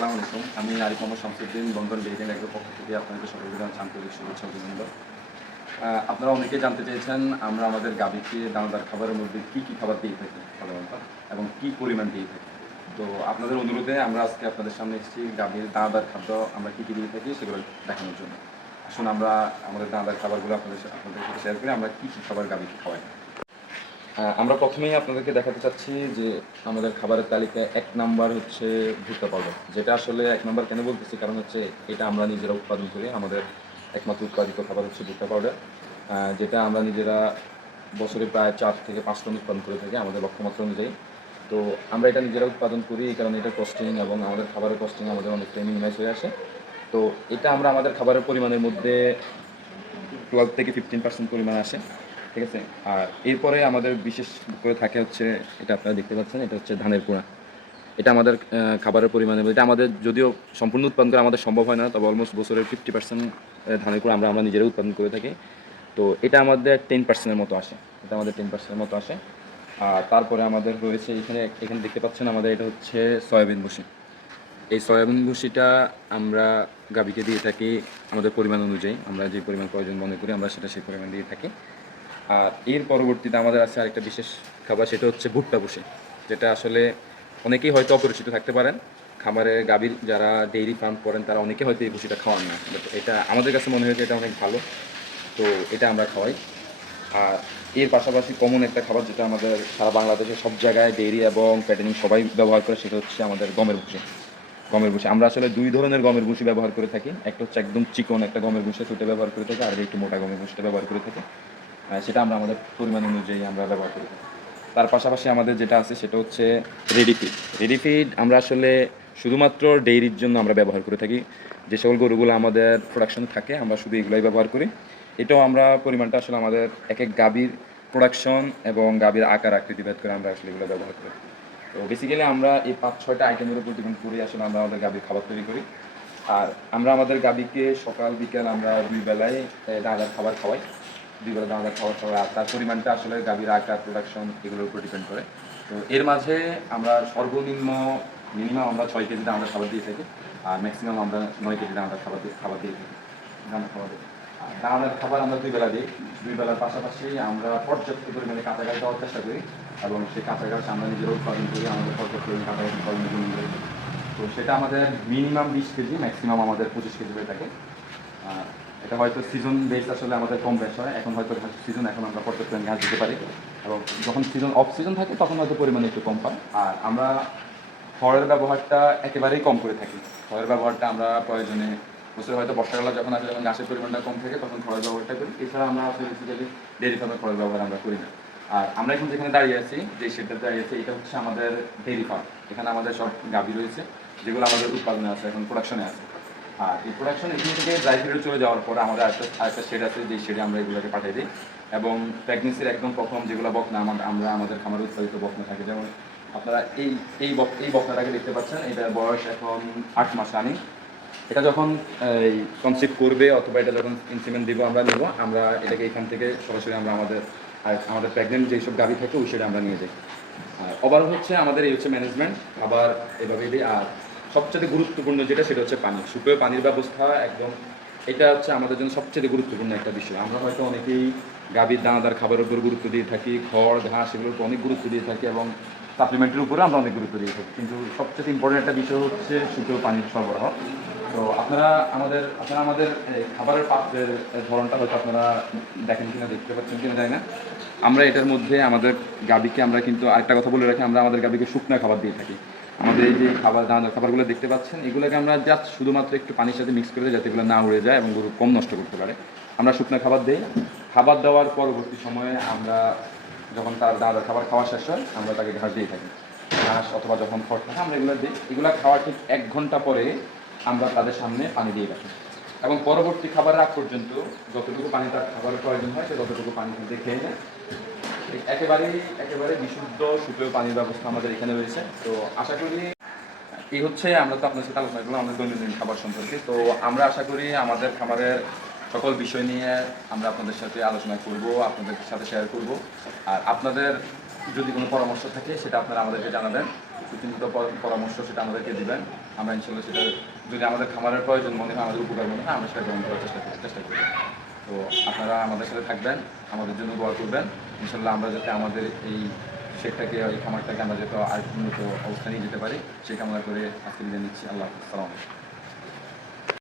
আসসালামু আলাইকুম। আমি আরিফ মোহাম্মদ শামসুদ্দিন বন্ধন ডেইরি এগ্রোর পক্ষ থেকে আপনাদের সকলকে জানাচ্ছি আন্তরিক শুভেচ্ছা ও অভিনন্দন। আপনারা অনেকেই জানতে চেয়েছেন আমরা আমাদের গাভীকে দানাদার খাবারের মধ্যে কী খাবার দিয়ে থাকি সাধারণত এবং কী পরিমাণ দিয়ে থাকি। তো আপনাদের অনুরোধে আমরা আজকে আপনাদের সামনে এসেছি গাভীর দানাদার খাদ্য আমরা কী দিয়ে থাকি সেগুলো দেখানোর জন্য। আসুন আমরা আমাদের দানাদার খাবারগুলো আপনাদের সাথে শেয়ার করি আমরা কী খাবার গাভীকে খাওয়াই। আমরা প্রথমেই আপনাদেরকে দেখাতে চাচ্ছি যে আমাদের খাবারের তালিকায় ১ নাম্বার হচ্ছে ভুট্টা পাউডার, যেটা আসলে ১ নাম্বার কেন বলতেছি কারণ হচ্ছে এটা আমরা নিজেরা উৎপাদন করি। আমাদের একমাত্র উৎপাদিত খাবার হচ্ছে ভুট্টা পাউডার, যেটা আমরা নিজেরা বছরে প্রায় ৪ থেকে ৫ টন উৎপাদন করে থাকি আমাদের লক্ষ্যমাত্রা অনুযায়ী। তো আমরা এটা নিজেরা উৎপাদন করি এই কারণে এটা কস্টিং এবং আমাদের খাবারের কস্টিং আমাদের অনেকটাই মিনিমাইজ হয়ে আসে। তো এটা আমরা আমাদের খাবারের পরিমাণের মধ্যে 12 থেকে 15% পরিমাণ আসে, ঠিক আছে। আর এরপরে আমাদের বিশেষ করে থাকে হচ্ছে এটা আপনারা দেখতে পাচ্ছেন, এটা হচ্ছে ধানের কুড়া। এটা আমাদের খাবারের পরিমাণে এটা আমাদের যদিও সম্পূর্ণ উৎপাদন করা আমাদের সম্ভব হয় না, তবে অলমোস্ট বছরের 50% ধানের কুড়া আমরা নিজেরাই উৎপাদন করে থাকি। তো এটা আমাদের 10% মতো আসে, এটা আমাদের 10% মতো আসে। আর তারপরে আমাদের রয়েছে এখানে দেখতে পাচ্ছেন আমাদের এটা হচ্ছে সয়াবিন ভুসি। এই সয়াবিন ভুসিটা আমরা গাভীকে দিয়ে থাকি আমাদের পরিমাণ অনুযায়ী, আমরা যে পরিমাণ প্রয়োজন মনে করি আমরা সেটা সেই পরিমাণ দিয়ে থাকি। আর এর পরবর্তীতে আমাদের আছে আরেকটা বিশেষ খাবার, সেটা হচ্ছে ভুট্টা ভুসি, যেটা আসলে অনেকেই হয়তো অপরিচিত থাকতে পারেন। খামারে গাভীর যারা ডেইরি ফার্ম করেন তারা অনেকে হয়তো এই ভুসিটা খাওয়ান না, বাট এটা আমাদের কাছে মনে হয় যে এটা অনেক ভালো, তো এটা আমরা খাওয়াই। আর এর পাশাপাশি কমন একটা খাবার যেটা আমাদের সারা বাংলাদেশে সব জায়গায় ডেইরি এবং প্যাটেনিং সবাই ব্যবহার করে, সেটা হচ্ছে আমাদের গমের ভুসি। গমের ভুসি আমরা আসলে 2 ধরনের গমের ভুসি ব্যবহার করে থাকি। একটা হচ্ছে একদম চিকন একটা গমের ভুসি, সেটা ব্যবহার করে থাকি, আর একটু মোটা গমের ভুসিটা ব্যবহার করে থাকি। সেটা আমরা আমাদের পরিমাণ অনুযায়ী আমরা ব্যবহার করি। তার পাশাপাশি আমাদের যেটা আছে সেটা হচ্ছে রেডি ফিড। রেডি ফিড আমরা আসলে শুধুমাত্র ডেইরির জন্য আমরা ব্যবহার করে থাকি। যে সকল গরুগুলো আমাদের প্রোডাকশন থাকে আমরা শুধু এগুলোই ব্যবহার করি। এটাও আমরা পরিমাণটা আসলে আমাদের এক গাভীর প্রোডাকশন এবং গাভীর আকার আকৃতি ভেদ করে আমরা আসলে এগুলো ব্যবহার করি। তো বেসিক্যালি আমরা এই ৫-৬টা আইটেমের উপর ডিপেন্ড করে আসলে আমরা আমাদের গাভীর খাবার তৈরি করি। আর আমরা আমাদের গাভীকে সকাল বিকেল আমরা ২ বেলায় দানাদার খাবার খাওয়াই। ২ বেলা দানাদার খাবার খাওয়াই, আর তার পরিমাণটা আসলে গাভীর আকার, প্রোডাকশন এগুলোর উপর ডিপেন্ড করে। তো এর মাঝে আমরা মিনিমাম আমরা ৬ কেজি দানাদার খাবার দিয়ে থাকি, আর ম্যাক্সিমাম আমরা ৯ কেজি দানাদার খাবার দিয়ে থাকি। দানাদার খাবার আমরা ২ বেলা দিই। ২ বেলার পাশাপাশি আমরা পর্যাপ্ত পরিমাণে কাঁচা ঘাস দেওয়ার চেষ্টা করি, এবং সেই কাঁচা ঘাস আমরা নিজেরা উৎপাদন করি, আমাদের পর্যাপ্ত পরিমাণে কাঁচা ঘাস উৎপাদনের জন্য। তো সেটা আমাদের মিনিমাম ২০ কেজি, ম্যাক্সিমাম আমাদের ২৫ কেজি হয়ে থাকে। এটা হয়তো সিজন বেস আসলে আমাদের কম বেশ হয়। এখন হয়তো সিজন, এখন আমরা পর্যাপ্ত ঘাস দিতে পারি, এবং যখন সিজন অফ সিজন থাকে তখন হয়তো পরিমাণে একটু কম পায়। আর আমরা খড়ের ব্যবহারটা একেবারেই কম করে থাকি। খড়ের ব্যবহারটা আমরা প্রয়োজনে বছরে হয়তো বর্ষাকালে যখন আসে, যখন ঘাসের পরিমাণটা কম থাকে তখন খড়ের ব্যবহারটা করি। এছাড়া আমরা আসলে বেসিক্যালি ডেইরি ফার্মের খড়ের ব্যবহার আমরা করি না। আর আমরা এখন যেখানে দাঁড়িয়ে আছি, যে শেডটাতে দাঁড়িয়ে আছি, এটা হচ্ছে আমাদের ডেইরি ফার্ম। এখানে আমাদের সব গাভী রয়েছে যেগুলো আমাদের উৎপাদনে আছে, এখন প্রোডাকশনে আছে। আর এই প্রোডাকশন এখান থেকে ড্রাই ফিডে চলে যাওয়ার পরে আমাদের আরেকটা শেড আছে, যে শেডে আমরা এগুলোকে পাঠিয়ে দিই। এবং প্রেগনেন্সির একদম প্রথম যেগুলো বকনা আমরা আমাদের খামারে উৎপাদিত বকনা থাকে, যেমন আপনারা এই বকনাটাকে দেখতে পাচ্ছেন, এটার বয়স এখন ৮ মাস রানিং। এটা যখন এই কনসিভ করবে অথবা এটা যখন ইনসিমেন্ট দিব আমরা এটাকে এখান থেকে সরাসরি আমরা আমাদের প্রেগনেন্ট যেসব গাভী থাকে ওই শেডে আমরা নিয়ে যাই। আর ওভারঅল হচ্ছে আমাদের এই হচ্ছে ম্যানেজমেন্ট, আবার এভাবেই দিই। আর সবচেয়ে গুরুত্বপূর্ণ যেটা সেটা হচ্ছে পানি, সুপেয় পানির ব্যবস্থা একদম, এটা হচ্ছে আমাদের জন্য সবচেয়ে গুরুত্বপূর্ণ একটা বিষয়। আমরা হয়তো অনেকেই গাভীর দানাদার খাবারের উপর গুরুত্ব দিয়ে থাকি, খড় ঘাস এগুলোর উপর অনেক গুরুত্ব দিয়ে থাকি, এবং সাপ্লিমেন্টের উপরে আমরা অনেক গুরুত্ব দিয়ে থাকি, কিন্তু সবচেয়ে ইম্পর্টেন্ট একটা বিষয় হচ্ছে সুপেয় পানির সরবরাহ। তো আপনারা আমাদের খাবারের পাত্রের ধরনটা হয়তো আপনারা দেখতে পাচ্ছেন কিনা জানি না। আমরা এটার মধ্যে আমাদের গাভীকে আমরা কিন্তু আরেকটা কথা বলে রাখি, আমরা আমাদের গাভীকে শুকনো খাবার দিয়ে থাকি। আমাদের এই যে দানাদার খাবারগুলো দেখতে পাচ্ছেন, এগুলোকে আমরা জাস্ট শুধুমাত্র একটু পানির সাথে মিক্স করে দিই, যাতে এগুলো না উড়ে যায় এবং গরু কম নষ্ট করতে পারে। আমরা শুকনো খাবার দিই। খাবার দেওয়ার পরবর্তী সময়ে আমরা যখন তার দানাদার খাবার খাওয়া শেষ হয়, আমরা তাকে ঘাস দিয়ে থাকি। ঘাস অথবা যখন খড় থাকে আমরা এগুলো দিই। এগুলো খাওয়ার ঠিক ১ ঘন্টা পরে আমরা তাদের সামনে পানি দিয়ে রাখি, এবং পরবর্তী খাবারের আগ পর্যন্ত যতটুকু পানি তার খাবারের প্রয়োজন হয় সে ততটুকু পানি কিন্তু খেয়ে নেয়। একেবারে বিশুদ্ধ সুপেয় পানির ব্যবস্থা আমাদের এখানে রয়েছে। তো আশা করি এই হচ্ছে, আমরা তো আপনার সাথে আলোচনা করলাম আমাদের দৈনন্দিন খাবার সম্পর্কে। তো আমরা আশা করি আমাদের খাবারের সকল বিষয় নিয়ে আমরা আপনাদের সাথে আলোচনা করব, আপনাদের সাথে শেয়ার করব। আর আপনাদের যদি কোনো পরামর্শ থাকে সেটা আপনারা আমাদেরকে জানাবেন, রীতিমতো পরামর্শ সেটা আমাদেরকে দিবেন। আমরা ইনশাল্লাহ সেটা যদি আমাদের খামারের প্রয়োজন মনে হয়, আমাদের উপকার মনে হয়, আমরা সেটা গ্রহণ করার চেষ্টা করব। তো আপনারা আমাদের সাথে থাকবেন, আমাদের জন্য দোয়া করবেন। ইনশাল্লাহ আমরা যাতে আমাদের এই শেডটাকে, এই খামারটাকে আমরা যাতে আর উন্নত অবস্থায় নিয়ে যেতে পারি, সেই কামনা করে আজকে বিদায় নিচ্ছি। আল্লাহ হাফেজ। আসসালামু আলাইকুম।